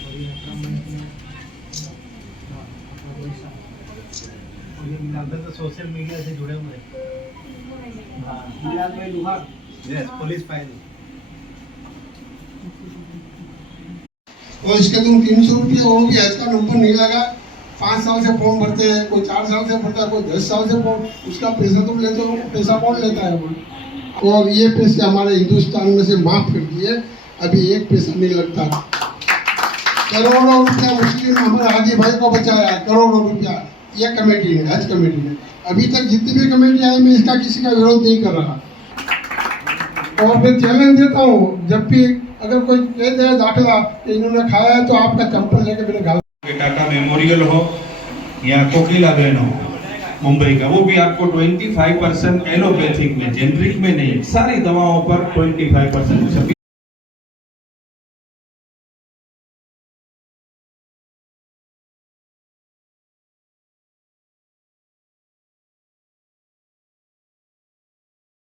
और ये अक्रम बैंक में अपना पैसा और ये मिलाकर तो सोशल मीडिया से जुड़े हुए हैं। हाँ मिलाद भाई लुहार यस पुलिस फाइल। और इसके तुम 300 रुपये और भी आज का नंबर नहीं लगा। 5 साल से फॉर्म भरते हैं, कोई 4 साल से भरता है, कोई 10 साल से फॉर्म, उसका पैसा तुम लेते हो, पैसा कौन लेता है वो? और ये पैसे हमारे हिंदुस्तान में से माफ कर दिए, अभी एक पैसा नहीं लगता। करोड़ों रुपया मुस्लिम हमारे हाजी भाई को बचाया, करोड़ों रुपया ये कमेटी ने, हज कमेटी ने। अभी तक जितनी भी कमेटी आई, मैं इसका किसी का विरोध नहीं कर रहा। और मैं चैलेंज देता हूँ, जब भी अगर कोई कह दे दाखिला कि इन्होंने खाया है तो आपका चंपल लेके मेरे गाल। टाटा मेमोरियल हो या कोकिला बहन हो मुंबई का, वो भी आपको 25% एलोपैथिक में, जेनरिक में नहीं, सारी दवाओं पर 25%